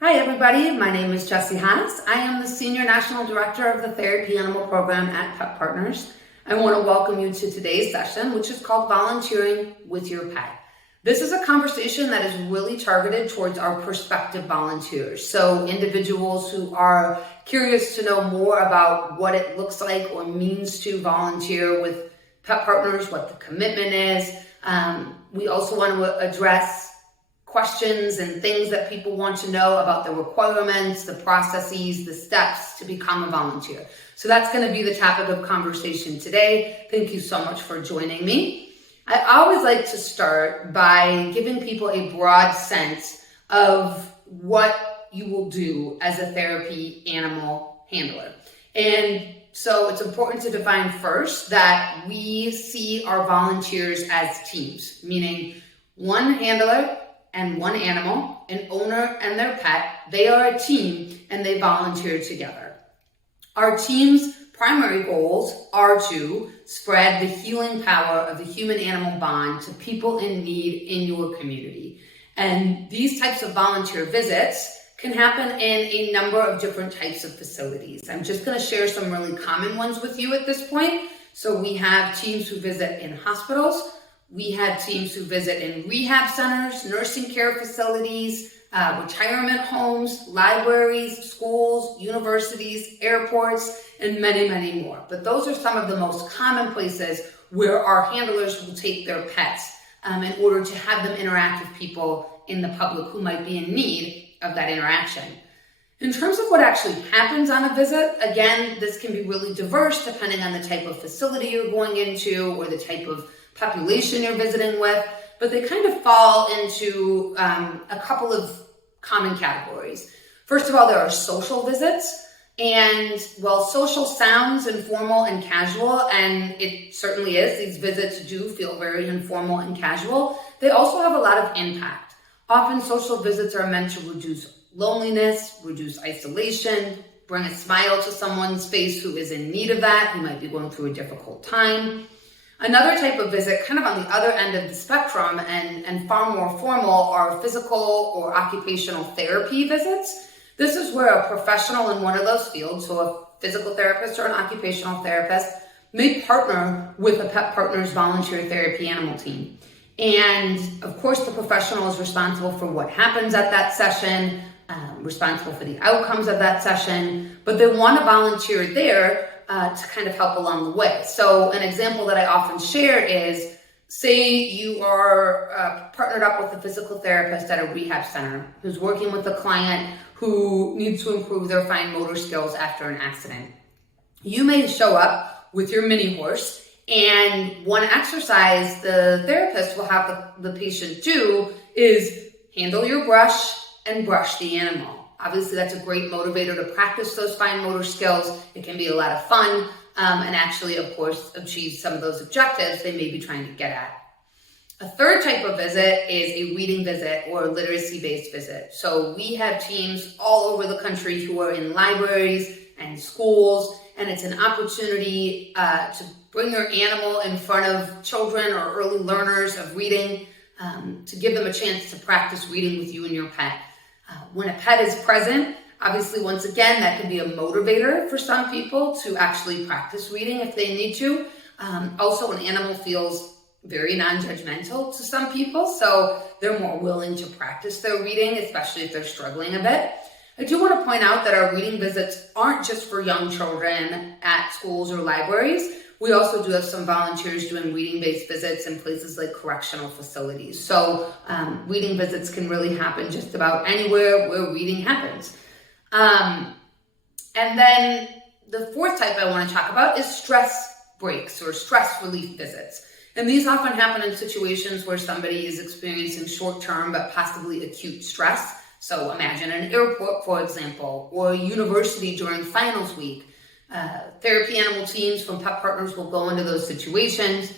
Hi everybody, my name is Jessie Haas. I am the Senior National Director of the Therapy Animal Program at Pet Partners. I want to welcome you to today's session, which is called Volunteering with Your Pet. This is a conversation that is really targeted towards our prospective volunteers. So individuals who are curious to know more about what it looks like or means to volunteer with Pet Partners, what the commitment is. We also want to address questions and things that people want to know about the requirements, the processes, the steps to become a volunteer. So that's going to be the topic of conversation today. Thank you so much for joining me. I always like to start by giving people a broad sense of what you will do as a therapy animal handler. And so it's important to define first that we see our volunteers as teams, meaning one handler and one animal, an owner and their pet. They are a team and they volunteer together. Our team's primary goals are to spread the healing power of the human-animal bond to people in need in your community. And these types of volunteer visits can happen in a number of different types of facilities. I'm just going to share some really common ones with you at this point. So we have teams who visit in hospitals. We have teams who visit in rehab centers, nursing care facilities, retirement homes, libraries, schools, universities, airports, and many, many more. But those are some of the most common places where our handlers will take their pets in order to have them interact with people in the public who might be in need of that interaction. In terms of what actually happens on a visit, again, this can be really diverse depending on the type of facility you're going into or the type of population you're visiting with, but they kind of fall into a couple of common categories. First of all, there are social visits, and while social sounds informal and casual, and it certainly is, these visits do feel very informal and casual, they also have a lot of impact. Often social visits are meant to reduce loneliness, reduce isolation, bring a smile to someone's face who is in need of that, who might be going through a difficult time. Another type of visit, kind of on the other end of the spectrum and far more formal, are physical or occupational therapy visits. This is where a professional in one of those fields, so a physical therapist or an occupational therapist, may partner with a Pet Partners volunteer therapy animal team. And of course, the professional is responsible for what happens at that session, responsible for the outcomes of that session, but they want to volunteer there to kind of help along the way. So an example that I often share is, say you are partnered up with a physical therapist at a rehab center who's working with a client who needs to improve their fine motor skills after an accident. You may show up with your mini horse, and one exercise the therapist will have the patient do is handle your brush and brush the animal. Obviously, that's a great motivator to practice those fine motor skills. It can be a lot of fun and actually, of course, achieve some of those objectives they may be trying to get at. A third type of visit is a reading visit or a literacy-based visit. So we have teams all over the country who are in libraries and schools, and it's an opportunity to bring your animal in front of children or early learners of reading, to give them a chance to practice reading with you and your pet. When a pet is present, obviously, once again, that can be a motivator for some people to actually practice reading if they need to. Also, an animal feels very non-judgmental to some people, so they're more willing to practice their reading, especially if they're struggling a bit. I do want to point out that our reading visits aren't just for young children at schools or libraries. We also do have some volunteers doing reading-based visits in places like correctional facilities. So reading visits can really happen just about anywhere where reading happens. And then the fourth type I want to talk about is stress breaks or stress relief visits. And these often happen in situations where somebody is experiencing short-term but possibly acute stress. So imagine an airport, for example, or a university during finals week. Therapy animal teams from Pet Partners will go into those situations,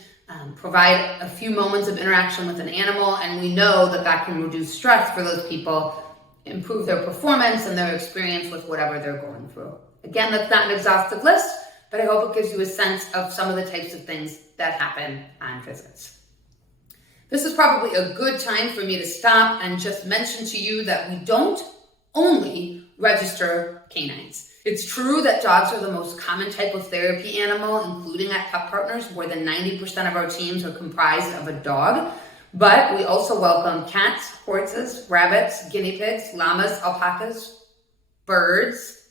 provide a few moments of interaction with an animal, and we know that that can reduce stress for those people, improve their performance and their experience with whatever they're going through. Again, that's not an exhaustive list, but I hope it gives you a sense of some of the types of things that happen on visits. This is probably a good time for me to stop and just mention to you that we don't only register canines. It's true that dogs are the most common type of therapy animal, including at Pet Partners. More than 90% of our teams are comprised of a dog, but we also welcome cats, horses, rabbits, guinea pigs, llamas, alpacas, birds,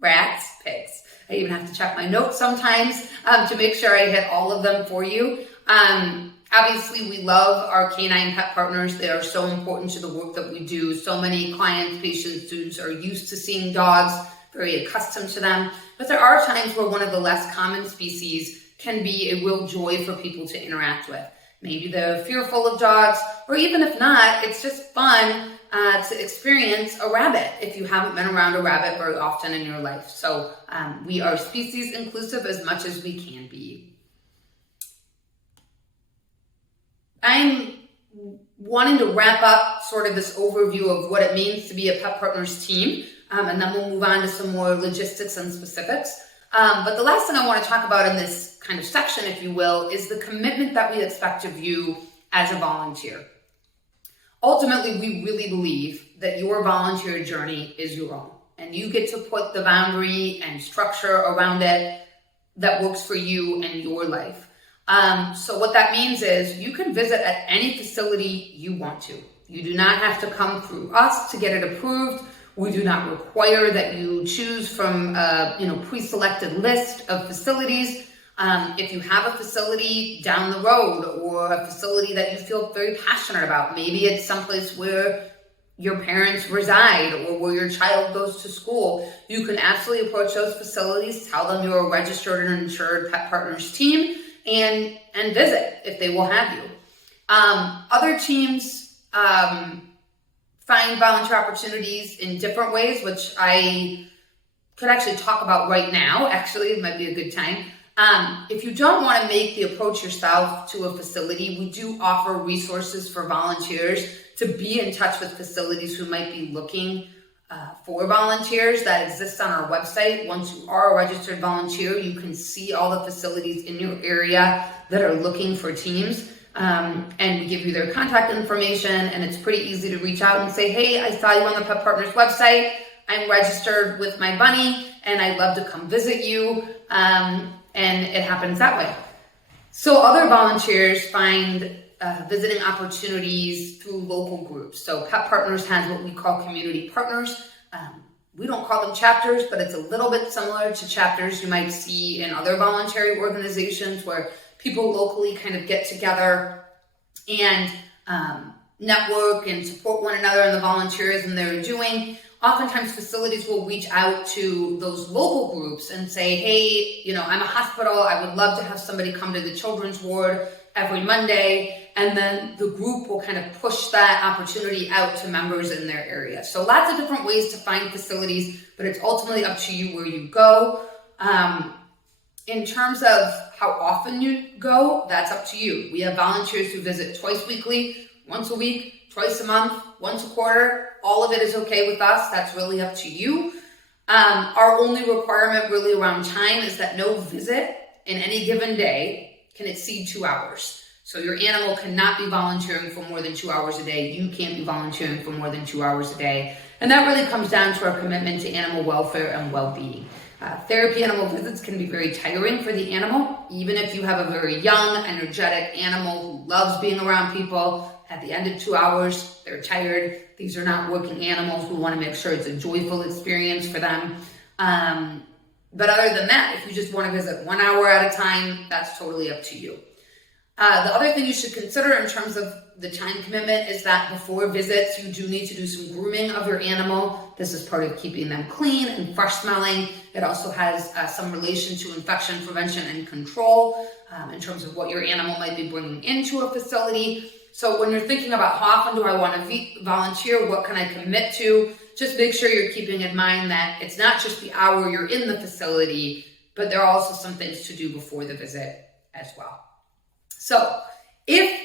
rats, pigs. I even have to check my notes sometimes to make sure I hit all of them for you. Obviously, we love our canine pet partners. They are so important to the work that we do. So many clients, patients, students are used to seeing dogs, very accustomed to them. But there are times where one of the less common species can be a real joy for people to interact with. Maybe they're fearful of dogs, or even if not, it's just fun to experience a rabbit if you haven't been around a rabbit very often in your life. So we are species inclusive as much as we can be. I'm wanting to wrap up sort of this overview of what it means to be a Pet Partners team, and then we'll move on to some more logistics and specifics. But the last thing I want to talk about in this kind of section, if you will, is the commitment that we expect of you as a volunteer. Ultimately, we really believe that your volunteer journey is your own, and you get to put the boundary and structure around it that works for you and your life. So what that means is you can visit at any facility you want to. You do not have to come through us to get it approved. We do not require that you choose from a pre-selected list of facilities. If you have a facility down the road or a facility that you feel very passionate about, maybe it's someplace where your parents reside or where your child goes to school, you can absolutely approach those facilities, tell them you're a registered and insured Pet Partners team, and visit if they will have you. Other teams find volunteer opportunities in different ways, which I could actually talk about right now. Actually, it might be a good time. If you don't want to make the approach yourself to a facility, we do offer resources for volunteers to be in touch with facilities who might be looking for volunteers. That exists on our website. Once you are a registered volunteer, you can see all the facilities in your area that are looking for teams. And we give you their contact information, and it's pretty easy to reach out and say, hey, I saw you on the Pet Partners website. I'm registered with my bunny, and I'd love to come visit you. And it happens that way. So other volunteers find visiting opportunities through local groups. So Pet Partners has what we call community partners. We don't call them chapters, but it's a little bit similar to chapters you might see in other voluntary organizations where people locally kind of get together and network and support one another in the volunteerism they're doing. Oftentimes facilities will reach out to those local groups and say, hey, I'm a hospital. I would love to have somebody come to the children's ward every Monday. And then the group will kind of push that opportunity out to members in their area. So lots of different ways to find facilities, but it's ultimately up to you where you go. In terms of how often you go, that's up to you. We have volunteers who visit twice weekly, once a week, twice a month, once a quarter. All of it is okay with us. That's really up to you. Our only requirement really around time is that no visit in any given day can exceed 2 hours. So your animal cannot be volunteering for more than 2 hours a day. You can't be volunteering for more than 2 hours a day. And that really comes down to our commitment to animal welfare and well-being. Therapy animal visits can be very tiring for the animal. Even if you have a very young, energetic animal who loves being around people, at the end of 2 hours, they're tired. These are not working animals. We want to make sure it's a joyful experience for them. But other than that, if you just want to visit 1 hour at a time, that's totally up to you. The other thing you should consider in terms of the time commitment is that before visits, you do need to do some grooming of your animal. This is part of keeping them clean and fresh smelling. It also has some relation to infection prevention and control in terms of what your animal might be bringing into a facility. So when you're thinking about how often do I want to volunteer, what can I commit to, just make sure you're keeping in mind that it's not just the hour you're in the facility, but there are also some things to do before the visit as well. So if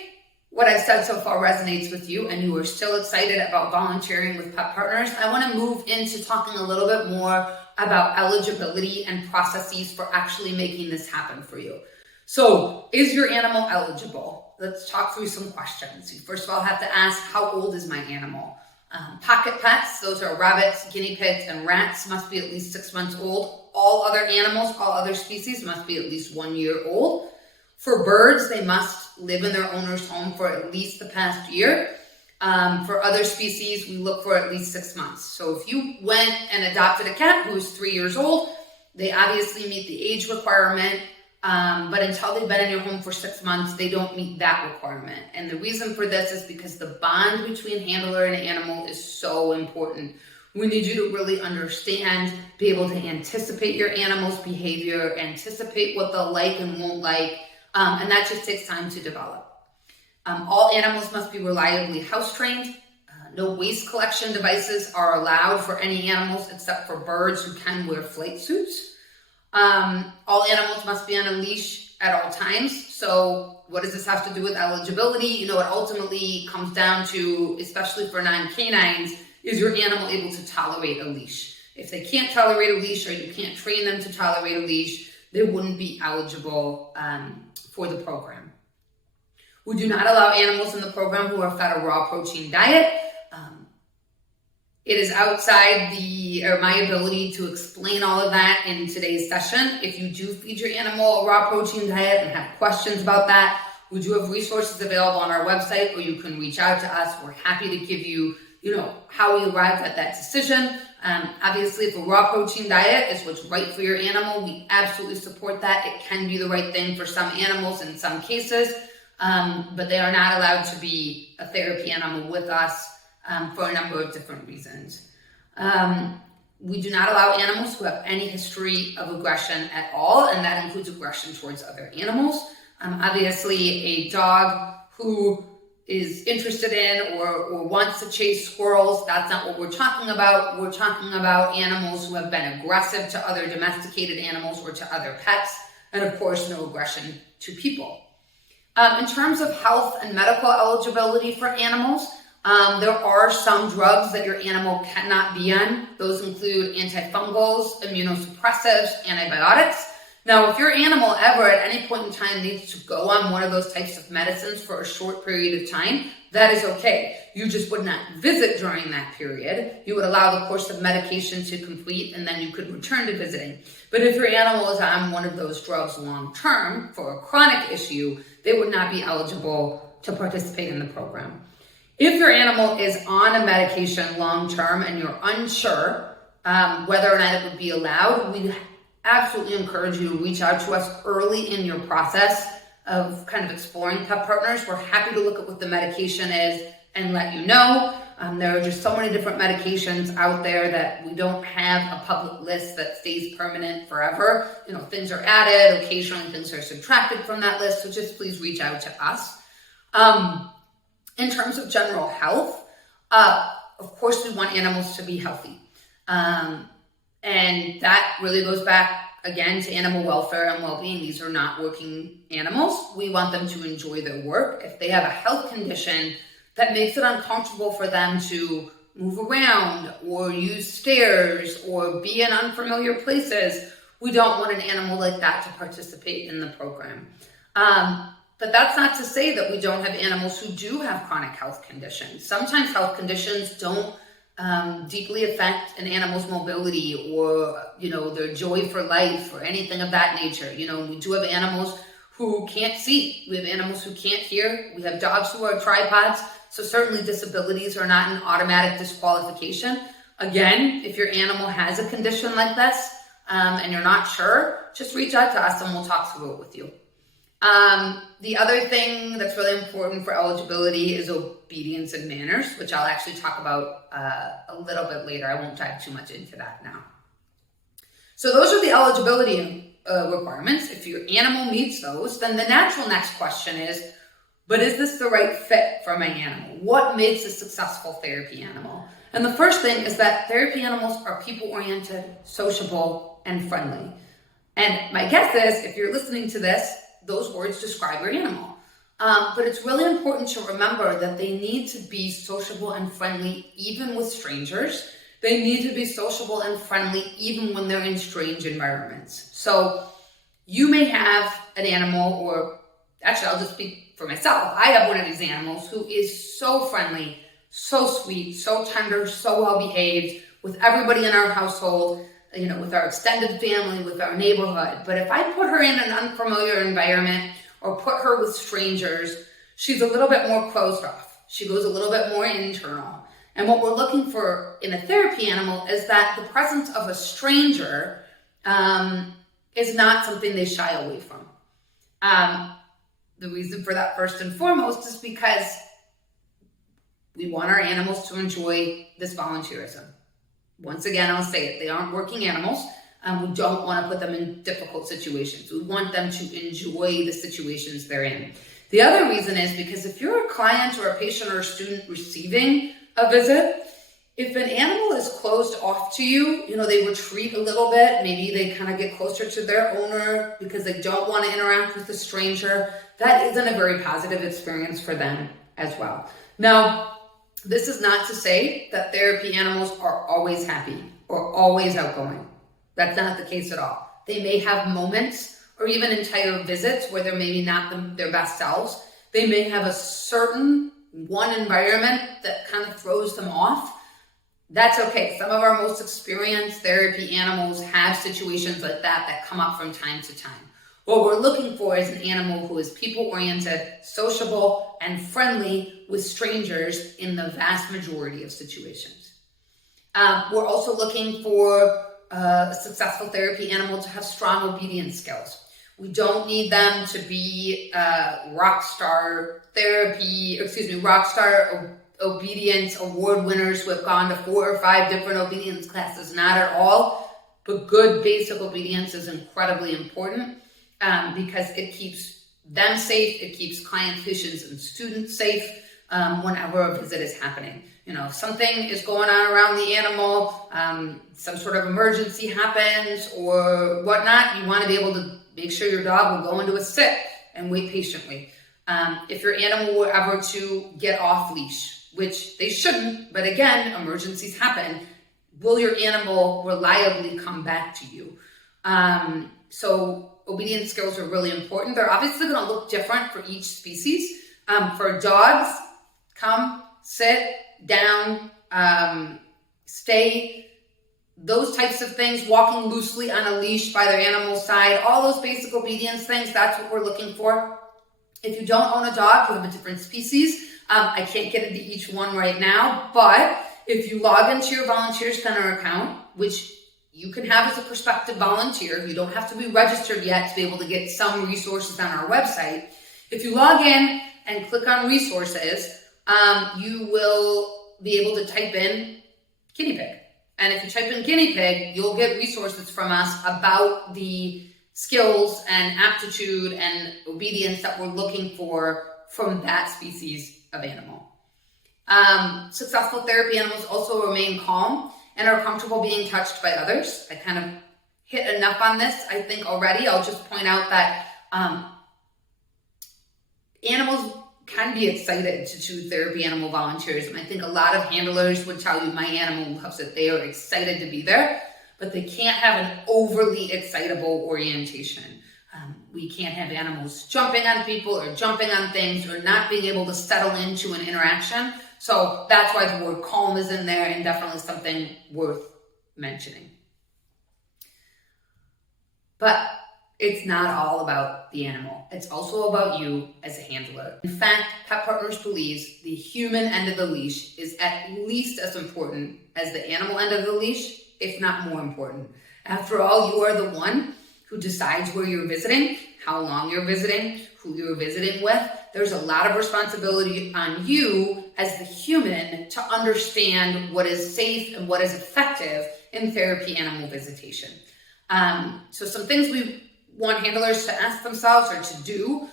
what I've said so far resonates with you and you are still excited about volunteering with Pet Partners, I want to move into talking a little bit more about eligibility and processes for actually making this happen for you. So is your animal eligible? Let's talk through some questions. You first of all have to ask, how old is my animal? Pocket pets, those are rabbits, guinea pigs, and rats, must be at least 6 months old. All other animals, all other species must be at least 1 year old. For birds, they must live in their owner's home for at least the past year. For other species, we look for at least 6 months. So if you went and adopted a cat who is 3 years old, they obviously meet the age requirement, but until they've been in your home for 6 months, they don't meet that requirement. And the reason for this is because the bond between handler and animal is so important. We need you to really understand, be able to anticipate your animal's behavior, anticipate what they'll like and won't like, and that just takes time to develop. All animals must be reliably house trained. No waste collection devices are allowed for any animals except for birds who can wear flight suits. All animals must be on a leash at all times. So what does this have to do with eligibility? You know, it ultimately comes down to, especially for non-canines, is your animal able to tolerate a leash? If they can't tolerate a leash, or you can't train them to tolerate a leash, they wouldn't be eligible for the program. We do not allow animals in the program who are fed a raw protein diet. It is outside my ability to explain all of that in today's session. If you do feed your animal a raw protein diet and have questions about that, we do have resources available on our website, or you can reach out to us. We're happy to give you, how we arrived at that decision. Obviously, if a raw protein diet is what's right for your animal, we absolutely support that. It can be the right thing for some animals in some cases, but they are not allowed to be a therapy animal with us for a number of different reasons. We do not allow animals who have any history of aggression at all, and that includes aggression towards other animals. Obviously, a dog who is interested in or wants to chase squirrels, that's not what we're talking about. We're talking about animals who have been aggressive to other domesticated animals or to other pets, and of course, no aggression to people. In terms of health and medical eligibility for animals, there are some drugs that your animal cannot be on. Those include antifungals, immunosuppressives, antibiotics. Now, if your animal ever at any point in time needs to go on one of those types of medicines for a short period of time, that is okay. You just would not visit during that period. You would allow the course of medication to complete, and then you could return to visiting. But if your animal is on one of those drugs long term for a chronic issue, they would not be eligible to participate in the program. If your animal is on a medication long term and you're unsure whether or not it would be allowed, we absolutely encourage you to reach out to us early in your process of kind of exploring Pet Partners. We're happy to look at what the medication is and let you know. There are just so many different medications out there that we don't have a public list that stays permanent forever. Things are added, occasionally things are subtracted from that list, so just please reach out to us. In terms of general health, of course we want animals to be healthy. And that really goes back, again, to animal welfare and well-being. These are not working animals. We want them to enjoy their work. If they have a health condition that makes it uncomfortable for them to move around or use stairs or be in unfamiliar places, we don't want an animal like that to participate in the program. But that's not to say that we don't have animals who do have chronic health conditions. Sometimes health conditions don't deeply affect an animal's mobility or, their joy for life or anything of that nature. We do have animals who can't see. We have animals who can't hear. We have dogs who are tripods. So certainly disabilities are not an automatic disqualification. Again, if your animal has a condition like this and you're not sure, just reach out to us and we'll talk through it with you. The other thing that's really important for eligibility is obedience and manners, which I'll actually talk about a little bit later. I won't dive too much into that now. So those are the eligibility requirements. If your animal meets those, then the natural next question is, but is this the right fit for my animal? What makes a successful therapy animal? And the first thing is that therapy animals are people-oriented, sociable, and friendly. And my guess is, if you're listening to this, those words describe your animal. But it's really important to remember that they need to be sociable and friendly even with strangers. They need to be sociable and friendly even when they're in strange environments. So you may have an animal, or actually I'll just speak for myself. I have one of these animals who is so friendly, so sweet, so tender, so well behaved with everybody in our household, with our extended family, with our neighborhood. But if I put her in an unfamiliar environment or put her with strangers, she's a little bit more closed off. She goes a little bit more internal. And what we're looking for in a therapy animal is that the presence of a stranger is not something they shy away from. The reason for that, first and foremost, is because we want our animals to enjoy this volunteerism. Once again, I'll say it, they aren't working animals. We don't want to put them in difficult situations. We want them to enjoy the situations they're in. The other reason is because if you're a client or a patient or a student receiving a visit, if an animal is closed off to you, they retreat a little bit, maybe they kind of get closer to their owner because they don't want to interact with a stranger, that isn't a very positive experience for them as well. Now, this is not to say that therapy animals are always happy or always outgoing. That's not the case at all. They may have moments or even entire visits where they're maybe not their best selves. They may have a certain one environment that kind of throws them off. That's okay. Some of our most experienced therapy animals have situations like that come up from time to time. What we're looking for is an animal who is people-oriented, sociable, and friendly with strangers in the vast majority of situations. We're also looking for a successful therapy animal to have strong obedience skills. We don't need them to be rockstar obedience award winners who have gone to 4 or 5 different obedience classes. Not at all, but good basic obedience is incredibly important because it keeps them safe, it keeps clients, patients, and students safe whenever a visit is happening. If something is going on around the animal, some sort of emergency happens or whatnot, you want to be able to make sure your dog will go into a sit and wait patiently. If your animal were ever to get off leash, which they shouldn't, but again, emergencies happen, will your animal reliably come back to you? So obedience skills are really important. They're obviously going to look different for each species. For dogs, come, sit, down, stay, those types of things, walking loosely on a leash by their animal's side, all those basic obedience things, that's what we're looking for. If you don't own a dog, you have a different species. I can't get into each one right now, but if you log into your Volunteer Center account, which you can have as a prospective volunteer, you don't have to be registered yet to be able to get some resources on our website. If you log in and click on resources, you will be able to type in guinea pig. And if you type in guinea pig, you'll get resources from us about the skills and aptitude and obedience that we're looking for from that species of animal. Successful therapy animals also remain calm and are comfortable being touched by others. I kind of hit enough on this, I think, already. I'll just point out that animals can be excited to choose therapy animal volunteers. And I think a lot of handlers would tell you, my animal loves it. They are excited to be there, but they can't have an overly excitable orientation. We can't have animals jumping on people or jumping on things or not being able to settle into an interaction. So that's why the word calm is in there and definitely something worth mentioning. But it's not all about the animal. It's also about you as a handler. In fact, Pet Partners believes the human end of the leash is at least as important as the animal end of the leash, if not more important. After all, you are the one who decides where you're visiting, how long you're visiting, who you're visiting with. There's a lot of responsibility on you as the human to understand what is safe and what is effective in therapy animal visitation. So some things we want handlers to ask themselves or to do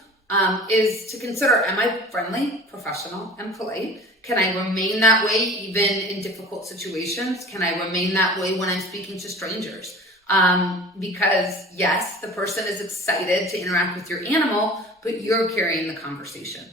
is to consider, am I friendly, professional, and polite? Can I remain that way even in difficult situations? Can I remain that way when I'm speaking to strangers? Because yes, the person is excited to interact with your animal, but you're carrying the conversation.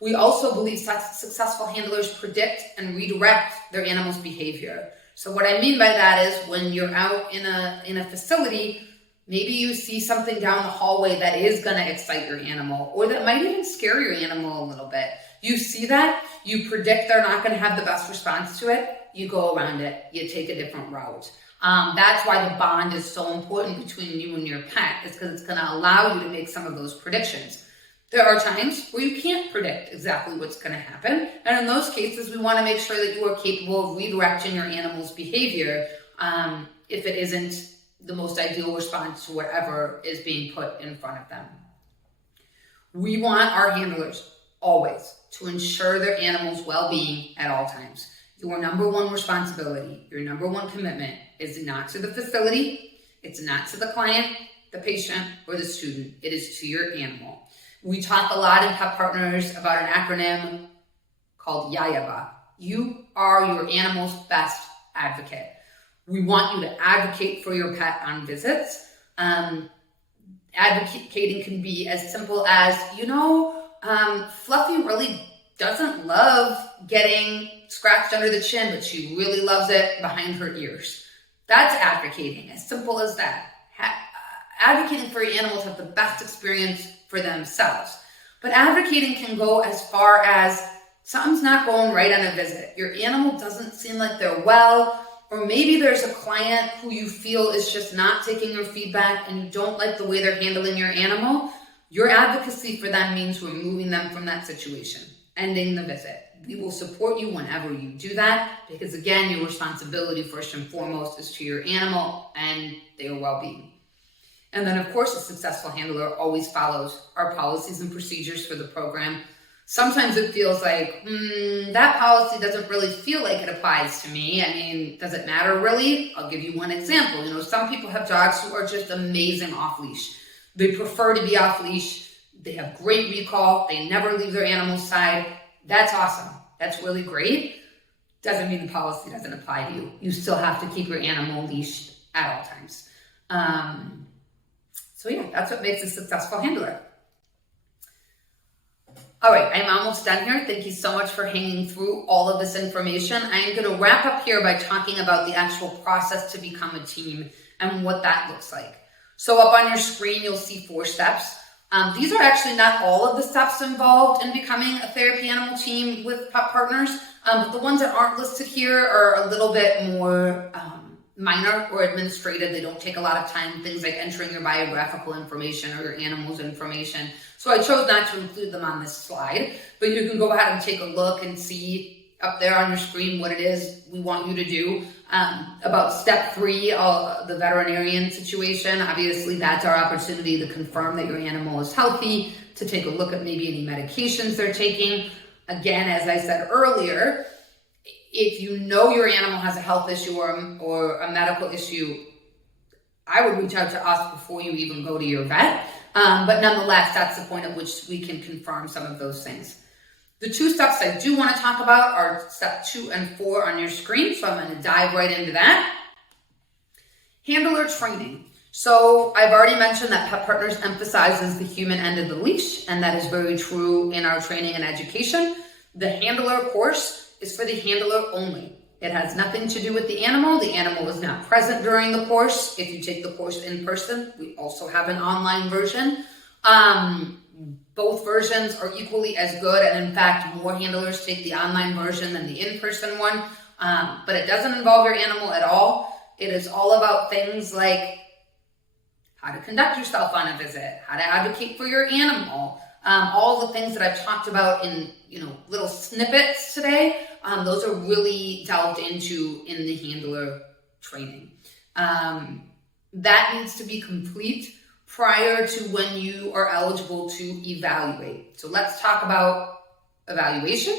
We also believe successful handlers predict and redirect their animal's behavior. So what I mean by that is when you're out in a facility, maybe you see something down the hallway that is going to excite your animal or that might even scare your animal a little bit. You see that, you predict they're not going to have the best response to it, you go around it, you take a different route. That's why the bond is so important between you and your pet, is because it's going to allow you to make some of those predictions. There are times where you can't predict exactly what's going to happen, and in those cases, we want to make sure that you are capable of redirecting your animal's behavior if it isn't the most ideal response to whatever is being put in front of them. We want our handlers always to ensure their animal's well-being at all times. Your number one responsibility, your number one commitment is not to the facility, it's not to the client, the patient, or the student. It is to your animal. We talk a lot in Pet Partners about an acronym called YAYABA. You are your animal's best advocate. We want you to advocate for your pet on visits. Advocating can be as simple as, Fluffy really doesn't love getting scratched under the chin, but she really loves it behind her ears. That's advocating, as simple as that. Advocating for your animals to have the best experience for themselves. But advocating can go as far as something's not going right on a visit. Your animal doesn't seem like they're well, or maybe there's a client who you feel is just not taking your feedback and you don't like the way they're handling your animal. Your advocacy for them means removing them from that situation, ending the visit. We will support you whenever you do that, because again, your responsibility first and foremost is to your animal and their well-being. And then of course, a successful handler always follows our policies and procedures for the program. Sometimes it feels like, that policy doesn't really feel like it applies to me. I mean, does it matter really? I'll give you one example. Some people have dogs who are just amazing off leash. They prefer to be off leash. They have great recall. They never leave their animal's side. That's awesome. That's really great. Doesn't mean the policy doesn't apply to you. You still have to keep your animal leashed at all times. So yeah, that's what makes a successful handler. All right, I'm almost done here. Thank you so much for hanging through all of this information. I'm going to wrap up here by talking about the actual process to become a team and what that looks like. So up on your screen, you'll see 4 steps. These are actually not all of the steps involved in becoming a therapy animal team with Pet Partners, but the ones that aren't listed here are a little bit more minor or administrative. They don't take a lot of time, things like entering your biographical information or your animal's information. So I chose not to include them on this slide, but you can go ahead and take a look and see up there on your screen what it is we want you to do. About step 3, the veterinarian situation. Obviously, that's our opportunity to confirm that your animal is healthy, to take a look at maybe any medications they're taking. Again, as I said earlier, if you know your animal has a health issue or a medical issue, I would reach out to us before you even go to your vet. But nonetheless, that's the point at which we can confirm some of those things. The 2 steps I do want to talk about are step 2 and 4 on your screen, so I'm going to dive right into that. Handler training. So I've already mentioned that Pet Partners emphasizes the human end of the leash, and that is very true in our training and education. The handler course is for the handler only. It has nothing to do with the animal. The animal is not present during the course. If you take the course in person, we also have an online version. Both versions are equally as good, and in fact, more handlers take the online version than the in-person one, but it doesn't involve your animal at all. It is all about things like how to conduct yourself on a visit, how to advocate for your animal, all the things that I've talked about in little snippets today. Those are really delved into in the handler training. That needs to be complete prior to when you are eligible to evaluate. So let's talk about evaluation.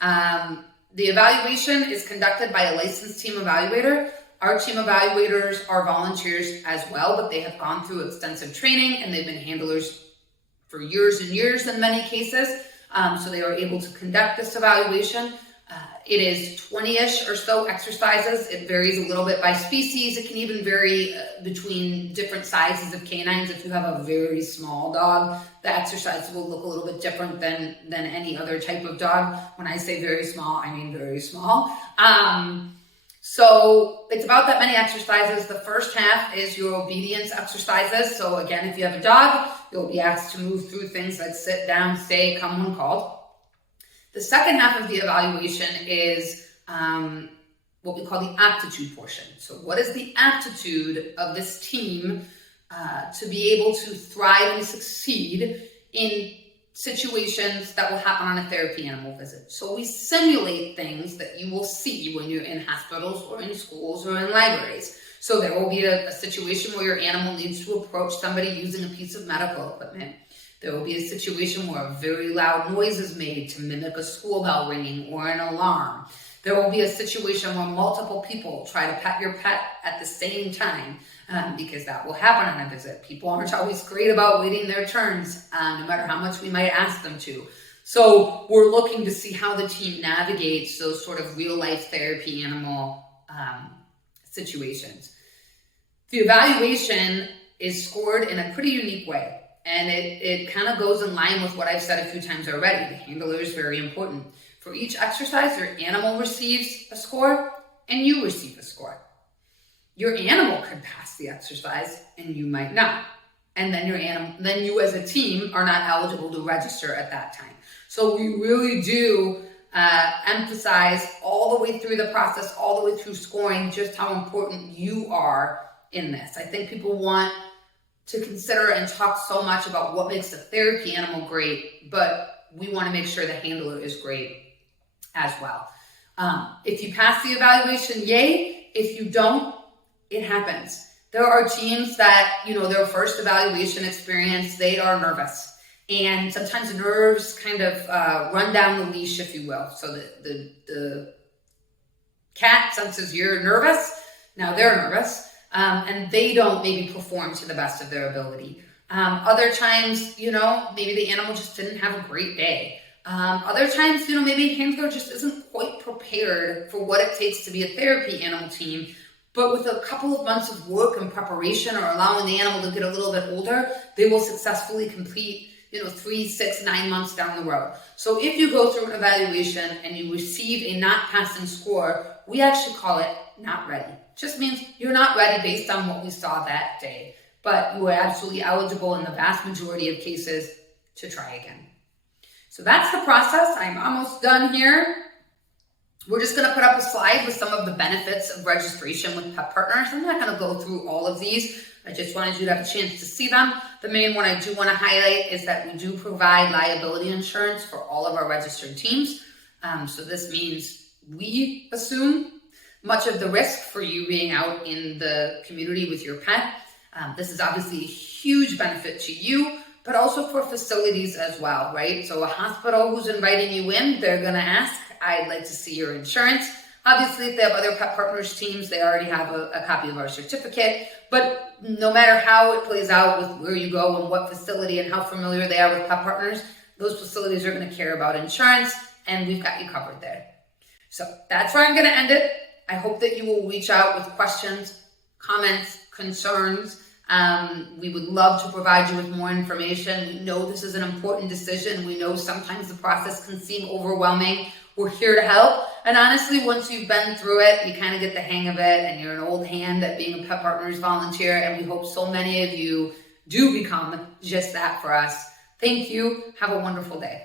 The evaluation is conducted by a licensed team evaluator. Our team evaluators are volunteers as well, but they have gone through extensive training and they've been handlers for years and years in many cases. So they are able to conduct this evaluation. It is 20-ish or so exercises. It varies a little bit by species. It can even vary between different sizes of canines. If you have a very small dog, the exercise will look a little bit different than any other type of dog. When I say very small, I mean very small. So it's about that many exercises. The first half is your obedience exercises. So again, if you have a dog, you'll be asked to move through things like sit down, stay, come when called. The second half of the evaluation is what we call the aptitude portion. So what is the aptitude of this team to be able to thrive and succeed in situations that will happen on a therapy animal visit? So we simulate things that you will see when you're in hospitals or in schools or in libraries. So there will be a situation where your animal needs to approach somebody using a piece of medical equipment. There will be a situation where a very loud noise is made to mimic a school bell ringing or an alarm. There will be a situation where multiple people try to pet your pet at the same time, because that will happen on a visit. People aren't always great about waiting their turns, no matter how much we might ask them to. So we're looking to see how the team navigates those sort of real life therapy animal situations. The evaluation is scored in a pretty unique way, and it kind of goes in line with what I've said a few times already. The handler is very important. For each exercise, your animal receives a score and you receive a score. Your animal could pass the exercise and you might not. And then you as a team are not eligible to register at that time. So we really do emphasize all the way through the process, all the way through scoring, just how important you are in this. I think people want to consider and talk so much about what makes a therapy animal great, but we want to make sure the handler is great as well. If you pass the evaluation, yay. If you don't, it happens. There are teams that, their first evaluation experience, they are nervous. And sometimes nerves kind of run down the leash, if you will. So the cat senses you're nervous, now they're nervous, and they don't maybe perform to the best of their ability. Other times, maybe the animal just didn't have a great day. Other times, maybe a handler just isn't quite prepared for what it takes to be a therapy animal team, but with a couple of months of work and preparation, or allowing the animal to get a little bit older, they will successfully complete, 3, 6, 9 months down the road. So if you go through an evaluation and you receive a not passing score, we actually call it not ready. Just means you're not ready based on what we saw that day, but you are absolutely eligible in the vast majority of cases to try again. So that's the process. I'm almost done here. We're just going to put up a slide with some of the benefits of registration with Pet Partners. I'm not going to go through all of these. I just wanted you to have a chance to see them. The main one I do want to highlight is that we do provide liability insurance for all of our registered teams. So this means we assume much of the risk for you being out in the community with your pet. This is obviously a huge benefit to you, but also for facilities as well, right? So a hospital who's inviting you in, they're going to ask, I'd like to see your insurance. Obviously, if they have other Pet Partners teams, they already have a copy of our certificate. But no matter how it plays out with where you go and what facility and how familiar they are with Pet Partners, those facilities are going to care about insurance, and we've got you covered there. So that's where I'm going to end it. I hope that you will reach out with questions, comments, concerns. We would love to provide you with more information. We know this is an important decision. We know sometimes the process can seem overwhelming. We're here to help. And honestly, once you've been through it, you kind of get the hang of it, and you're an old hand at being a Pet Partners volunteer. And we hope so many of you do become just that for us. Thank you. Have a wonderful day.